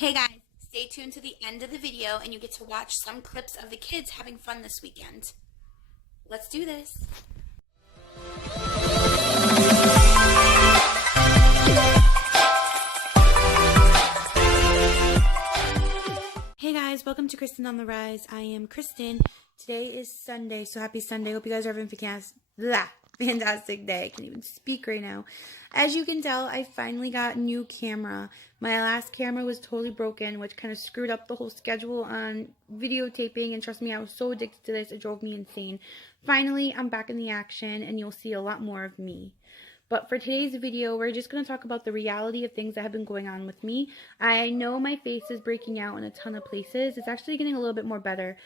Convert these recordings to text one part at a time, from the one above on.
Hey guys, stay tuned to the end of the video and you get to watch some clips of the kids having fun this weekend. Let's do this. Hey guys, welcome to Kristen on the Rise. I am Kristen. Today is Sunday, so happy Sunday. Hope you guys are having fantastic day. I can't even speak right now. As you can tell, I finally got a new camera. My last camera was totally broken, which kind of screwed up the whole schedule on videotaping, and trust me, I was so addicted to this, it drove me insane. Finally, I'm back in the action, and you'll see a lot more of me. But for today's video, we're just going to talk about the reality of things that have been going on with me. I know my face is breaking out in a ton of places. It's actually getting a little bit more better.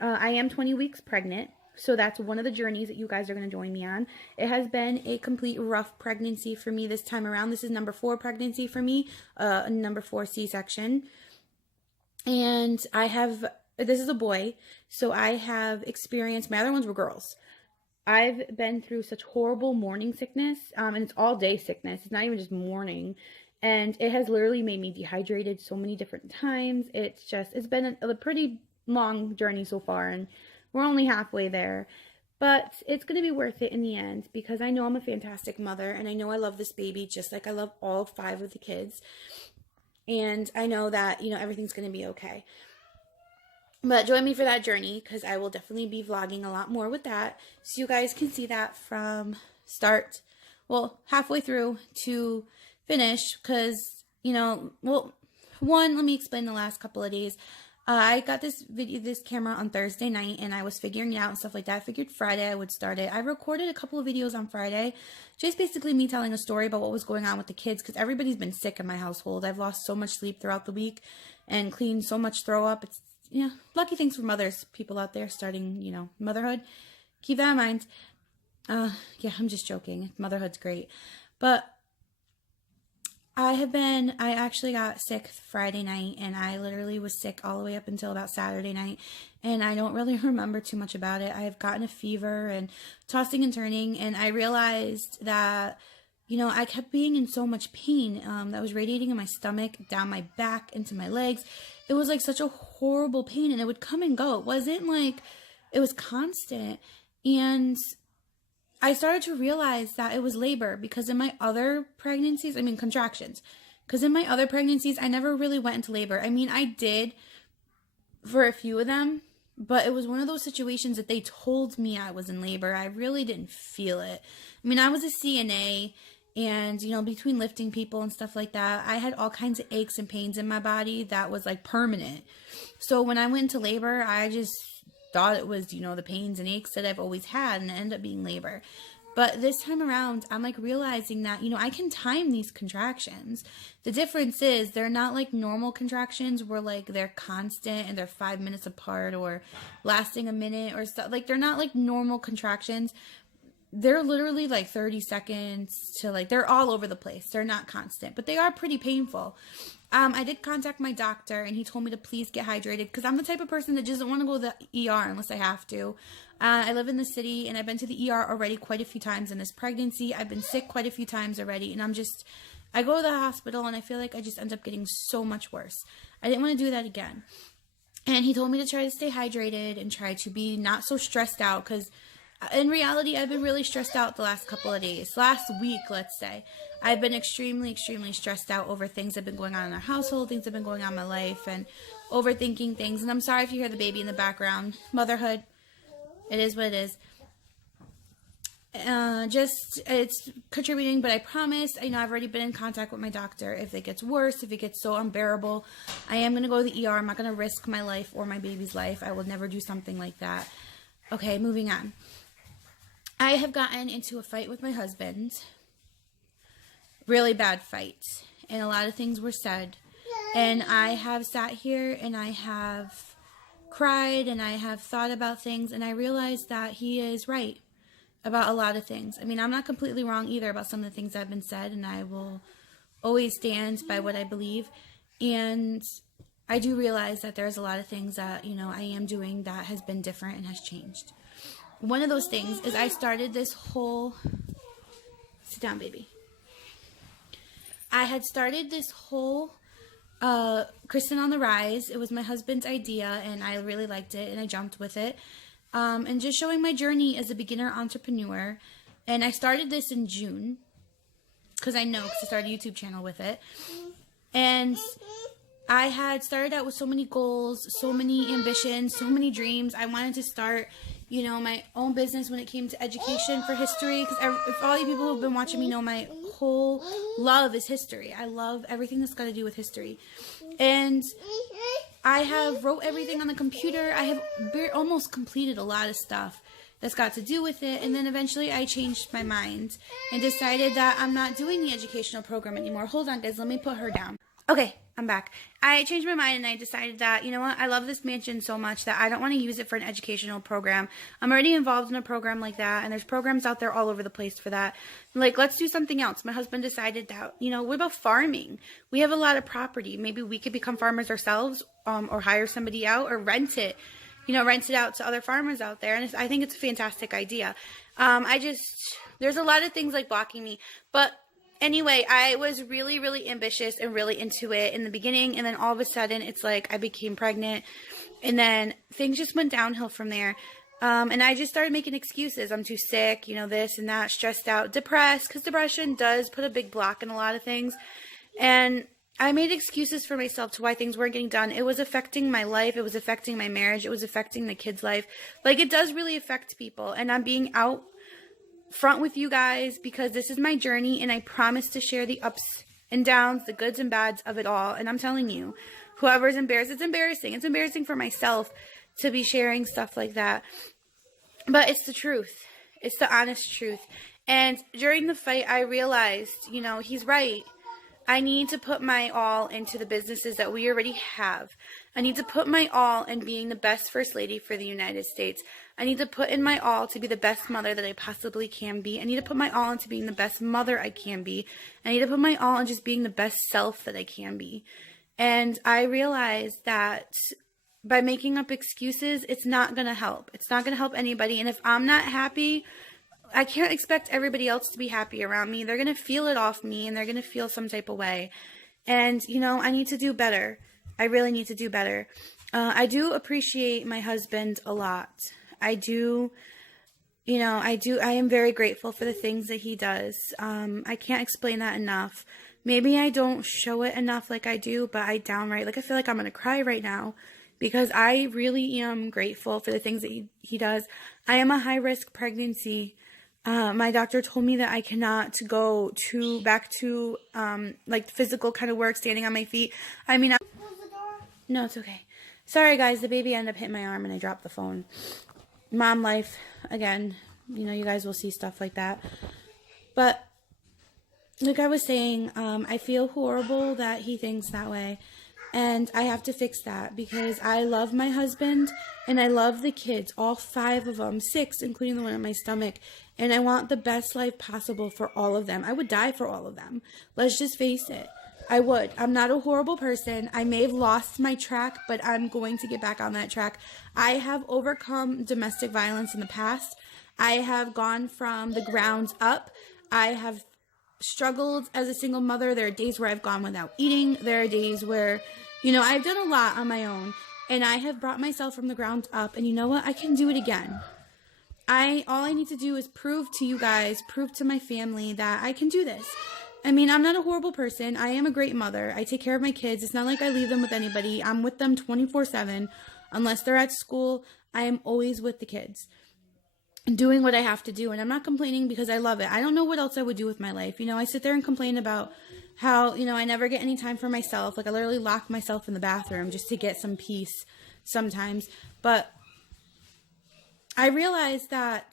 I am 20 weeks pregnant, so that's one of the journeys that you guys are going to join me on. It has been a complete rough pregnancy for me this time around. This is number 4 pregnancy for me, number 4 C-section. And this is a boy, so I have experienced, my other ones were girls. I've been through such horrible morning sickness, and it's all day sickness. It's not even just morning. And it has literally made me dehydrated so many different times. It's been a pretty long journey so far, and we're only halfway there. But it's going to be worth it in the end, because I know I'm a fantastic mother, and I know I love this baby just like I love all 5 of the kids. And I know that, everything's going to be okay. But join me for that journey, because I will definitely be vlogging a lot more with that, so you guys can see that from halfway through to finish, because, let me explain the last couple of days. I got this camera on Thursday night, and I was figuring it out and stuff like that. I figured Friday I would start it. I recorded a couple of videos on Friday, just basically me telling a story about what was going on with the kids, because everybody's been sick in my household. I've lost so much sleep throughout the week and cleaned so much throw up. It's lucky things for mothers, people out there starting, motherhood. Keep that in mind. I'm just joking. Motherhood's great. But I actually got sick Friday night, and I literally was sick all the way up until about Saturday night, and I don't really remember too much about it. I've gotten a fever and tossing and turning, and I realized that I kept being in so much pain that was radiating in my stomach, down my back, into my legs. It was like such a horrible pain, and it would come and go. It wasn't like it was constant. And I started to realize that it was labor, because in my other pregnancies, contractions. Because in my other pregnancies, I never really went into labor. I did for a few of them, but it was one of those situations that they told me I was in labor. I really didn't feel it. I was a CNA, and, between lifting people and stuff like that, I had all kinds of aches and pains in my body that was like permanent. So when I went into labor, I just thought it was, the pains and aches that I've always had, and it ended up being labor. But this time around, I'm like realizing that, I can time these contractions. The difference is they're not like normal contractions where like they're constant and they're 5 minutes apart or lasting a minute or stuff. Like they're not like normal contractions. They're literally like 30 seconds to they're all over the place. They're not constant, but they are pretty painful. I did contact my doctor, and he told me to please get hydrated, because I'm the type of person that doesn't want to go to the ER unless I have to. I live in the city, and I've been to the ER already quite a few times in this pregnancy. I've been sick quite a few times already, and I go to the hospital, and I feel like I just end up getting so much worse. I didn't want to do that again. And he told me to try to stay hydrated and try to be not so stressed out, because in reality, I've been really stressed out the last couple of days. Last week, let's say. I've been extremely, extremely stressed out over things that have been going on in our household, things that have been going on in my life, and overthinking things. And I'm sorry if you hear the baby in the background. Motherhood. It is what it is. It's contributing, but I promise, I've already been in contact with my doctor. If it gets worse, if it gets so unbearable, I am going to go to the ER. I'm not going to risk my life or my baby's life. I will never do something like that. Okay, moving on. I have gotten into a fight with my husband. Really bad fight. And a lot of things were said. And I have sat here and I have cried and I have thought about things, and I realized that he is right about a lot of things. I'm not completely wrong either about some of the things that have been said, and I will always stand by what I believe. And I do realize that there's a lot of things that, I am doing that has been different and has changed. One of those things is I started this whole... Sit down, baby. I had started this whole Kristen on the Rise. It was my husband's idea, and I really liked it, and I jumped with it. And just showing my journey as a beginner entrepreneur. And I started this in June, because I started a YouTube channel with it. And I had started out with so many goals, so many ambitions, so many dreams. I wanted to start, my own business when it came to education for history. Because if all you people who have been watching me know, my whole love is history. I love everything that's got to do with history. And I have wrote everything on the computer. I have almost completed a lot of stuff that's got to do with it. And then eventually I changed my mind and decided that I'm not doing the educational program anymore. Hold on, guys. Let me put her down. Okay, I'm back. I changed my mind and I decided that, you know what, I love this mansion so much that I don't want to use it for an educational program. I'm already involved in a program like that, and there's programs out there all over the place for that. Like, let's do something else. My husband decided that, what about farming? We have a lot of property. Maybe we could become farmers ourselves, or hire somebody out, or rent it out to other farmers out there. And I think it's a fantastic idea. There's a lot of things like blocking me, but anyway, I was really, really ambitious and really into it in the beginning, and then all of a sudden, it's like I became pregnant, and then things just went downhill from there, and I just started making excuses. I'm too sick, this and that, stressed out, depressed, because depression does put a big block in a lot of things, and I made excuses for myself to why things weren't getting done. It was affecting my life, it was affecting my marriage, it was affecting the kids' life. Like, it does really affect people, and I'm being out front with you guys because this is my journey, and I promise to share the ups and downs, the goods and bads of it all. And I'm telling you, whoever's embarrassed, it's embarrassing. It's embarrassing for myself to be sharing stuff like that, but it's the truth. It's the honest truth. And during the fight, I realized, he's right. I need to put my all into the businesses that we already have. I need to put my all in being the best First Lady for the United States. I need to put in my all to be the best mother that I possibly can be. I need to put my all into being the best mother I can be. I need to put my all in just being the best self that I can be. And I realized that by making up excuses, it's not going to help. It's not going to help anybody. And if I'm not happy, I can't expect everybody else to be happy around me. They're going to feel it off me, and they're going to feel some type of way. And, I need to do better. I really need to do better. I do appreciate my husband a lot. I am very grateful for the things that he does. I can't explain that enough. Maybe I don't show it enough like I do, but I feel like I'm going to cry right now because I really am grateful for the things that he does. I am a high-risk pregnancy. My doctor told me that I cannot go back to physical kind of work, standing on my feet. No, it's okay. Sorry, guys. The baby ended up hitting my arm, and I dropped the phone. Mom life, again. You guys will see stuff like that. But like I was saying, I feel horrible that he thinks that way. And I have to fix that because I love my husband and I love the kids, all 5 of them, 6, including the one in my stomach. And I want the best life possible for all of them. I would die for all of them. Let's just face it. I would. I'm not a horrible person. I may have lost my track, but I'm going to get back on that track. I have overcome domestic violence in the past. I have gone from the ground up. I have struggled as a single mother. There are days where I've gone without eating. There are days where, I've done a lot on my own. And I have brought myself from the ground up. And you know what? I can do it again. All I need to do is prove to you guys, prove to my family that I can do this. I'm not a horrible person. I am a great mother. I take care of my kids. It's not like I leave them with anybody. I'm with them 24/7. Unless they're at school, I am always with the kids, doing what I have to do. And I'm not complaining because I love it. I don't know what else I would do with my life. I sit there and complain about how, I never get any time for myself. Like, I literally lock myself in the bathroom just to get some peace sometimes. But I realized that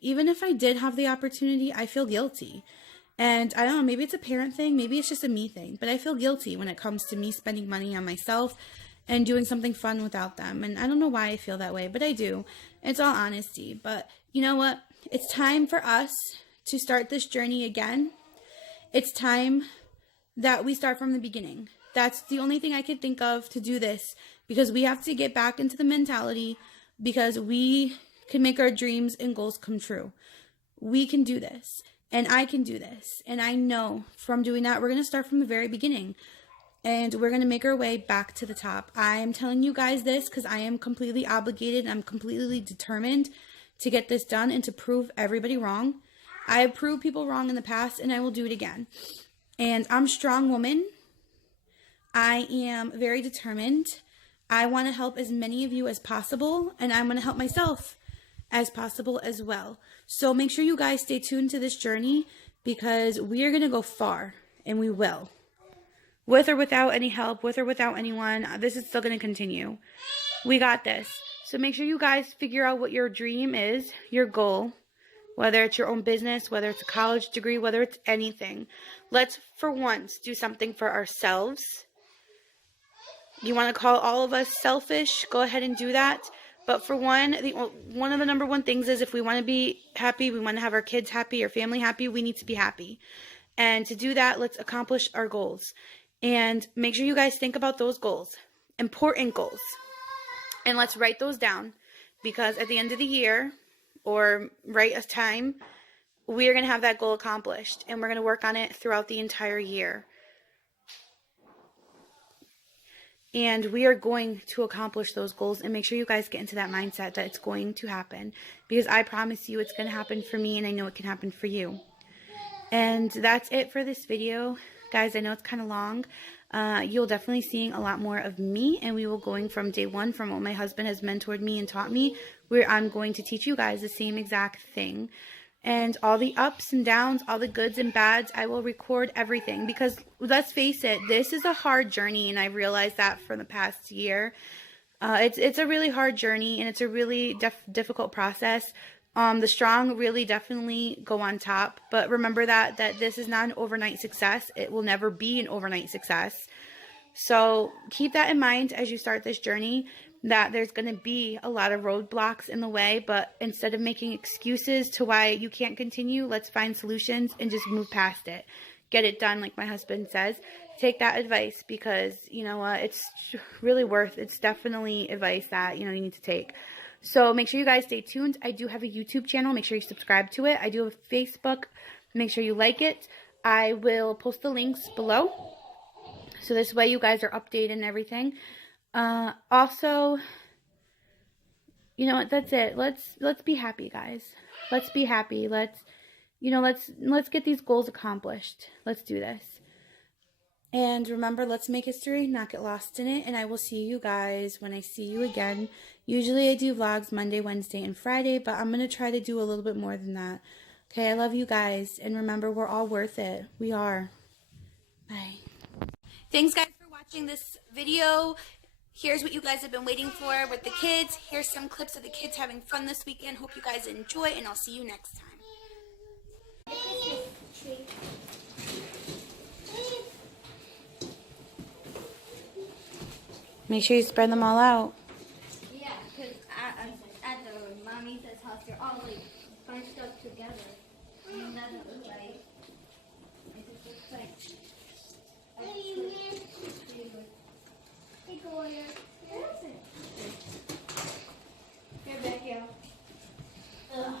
even if I did have the opportunity, I feel guilty. And I don't know, maybe it's a parent thing, maybe it's just a me thing, but I feel guilty when it comes to me spending money on myself and doing something fun without them. And I don't know why I feel that way, but I do. It's all honesty. But you know what? It's time for us to start this journey again. It's time that we start from the beginning. That's the only thing I could think of to do this, because we have to get back into the mentality, because we can make our dreams and goals come true. We can do this. And I can do this. And I know from doing that, we're going to start from the very beginning. and we're going to make our way back to the top. I am telling you guys this because I am completely obligated. I'm completely determined to get this done and to prove everybody wrong. I have proved people wrong in the past, and I will do it again. And I'm a strong woman. I am very determined. I want to help as many of you as possible, and I'm going to help myself as possible as well. So make sure you guys stay tuned to this journey because we are going to go far, and we will. With or without any help, with or without anyone, this is still going to continue. We got this. So make sure you guys figure out what your dream is, your goal, whether it's your own business, whether it's a college degree, whether it's anything. Let's, for once, do something for ourselves. You want to call all of us selfish? Go ahead and do that. But for one of the number one things is if we want to be happy, we want to have our kids happy, our family happy, we need to be happy. And to do that, let's accomplish our goals. And make sure you guys think about those goals, important goals. And let's write those down because at the end of the year or write a time, we are going to have that goal accomplished. And we're going to work on it throughout the entire year. And we are going to accomplish those goals and make sure you guys get into that mindset that it's going to happen. Because I promise you it's going to happen for me and I know it can happen for you. And that's it for this video. Guys, I know it's kind of long. You'll definitely seeing a lot more of me, and we will going from day one, from what my husband has mentored me and taught me, where I'm going to teach you guys the same exact thing. And all the ups and downs, all the goods and bads, I will record everything. Because let's face it, this is a hard journey, and I realized that for the past year. It's a really hard journey, and it's a really difficult process. The strong really definitely go on top, but remember that this is not an overnight success. It will never be an overnight success. So keep that in mind as you start this journey, that there's going to be a lot of roadblocks in the way, but instead of making excuses to why you can't continue, let's find solutions and just move past it. Get it done, like my husband says. Take that advice because, you know what, it's really it's definitely advice that, you need to take. So make sure you guys stay tuned. I do have a YouTube channel. Make sure you subscribe to it. I do have a Facebook. Make sure you like it. I will post the links below. So this way you guys are updated and everything. Also, you know what? That's it. Let's be happy, guys. Let's be happy. Let's get these goals accomplished. Let's do this. And remember, let's make history, not get lost in it. And I will see you guys when I see you again. Usually I do vlogs Monday, Wednesday, and Friday, but I'm going to try to do a little bit more than that. Okay, I love you guys. And remember, we're all worth it. We are. Bye. Thanks, guys, for watching this video. Here's what you guys have been waiting for with the kids. Here's some clips of the kids having fun this weekend. Hope you guys enjoy, and I'll see you next time. Make sure you spread them all out. Yeah, because at the mommy's house, they're all like bunched up together. And that doesn't look right. It just looks like. Hey, Goya. Here, Becky. Ugh.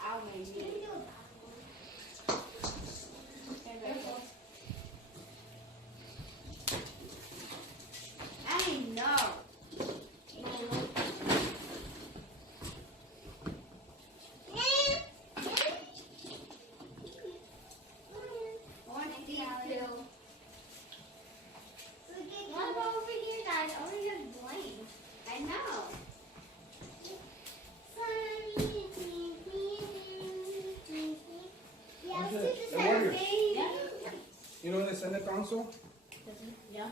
Ow, my knee. I know. What about over here, guys? Only has Blaine. I know. Yeah, let's do the same thing. You know the center console? Yeah.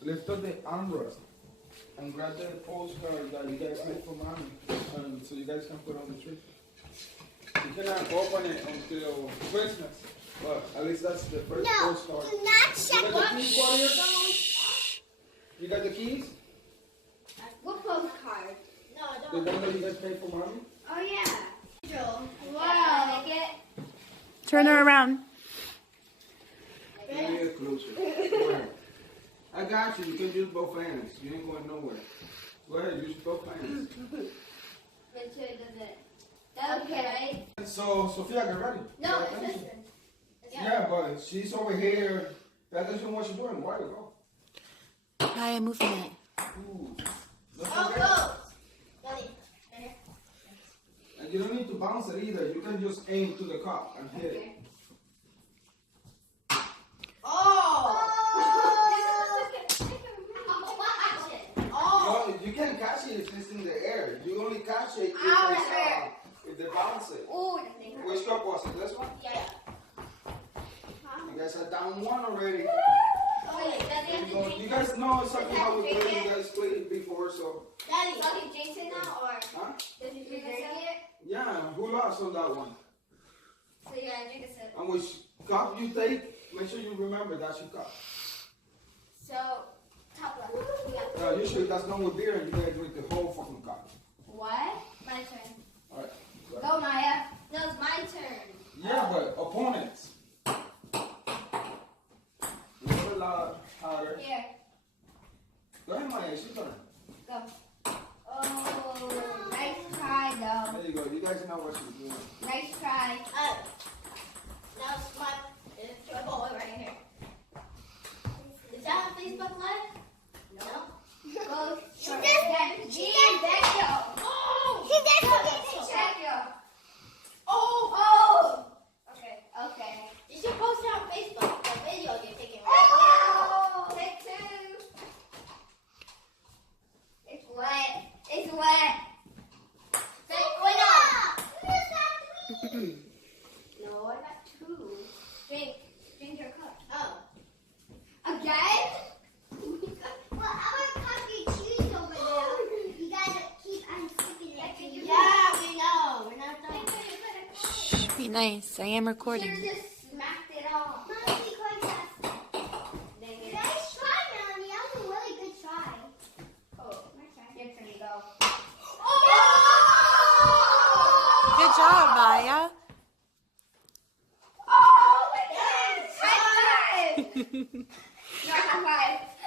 Lift up the armrest and grab the postcard that you guys made for mommy, so you guys can put on the tree. You cannot open it until Christmas, but at least that's the first postcard. No, do not check You got the keys, Warrior? You got the keys? What postcard? No, The one that you guys paid for mommy? Oh, yeah. Wow. Turn her around. Bring it closer. Go ahead. I got you. You can use both hands. You ain't going nowhere. Go ahead. Use both hands. Make sure it doesn't. That okay, right? So, Sophia, get ready. No, it's this one. Yeah, but she's over here. That doesn't what she's doing. Why you go? Hi, I'm moving it. Ooh. Don't Oh, forget. go. Daddy. And you don't need to bounce it either. You can just aim to the cup and hit it. Oh! No, you can't catch it if it's in the air. You only catch it if they bounce it. Oh, Which cup was it? This one? yeah. You guys are down one already. Oh, wait, Daddy has to So drink. you guys know exactly how we play. You guys played it before, so. Daddy, so he drinks it now, or Huh? does he drink it? Yeah, who lost on that one? So you gotta drink a sip. And which cup you take, make sure you remember that's your cup. So, top left. Yeah. Usually that's done with beer and you gotta drink the whole fucking cup. What? My turn. Alright. Go, Maya. No, it's my turn. Yeah, but opponents. A little loud, harder. Here, Go ahead, Maya, it's your turn. go. Oh, nice try, though. There you go. You guys know what you're doing. Nice try. Now it's my boy right here. Is that on Facebook Live? No. Go. She did. Oh. Okay. You should post it on Facebook. The video you're taking right now. Take two. It's wet. It's wet. No, I got two. Drink your cup. Oh. Again? Well, our coffee cheese over there. You gotta keep on sipping it. Yeah, we know. We're not done. Shh, be nice. I am You recording. should have just smacked it off. Mommy, because that's Dang it. nice try, Melanie. That was a really good try. Oh, my turn. Your turn to go. Good job, Maya. Oh, my God. High five. No, high five.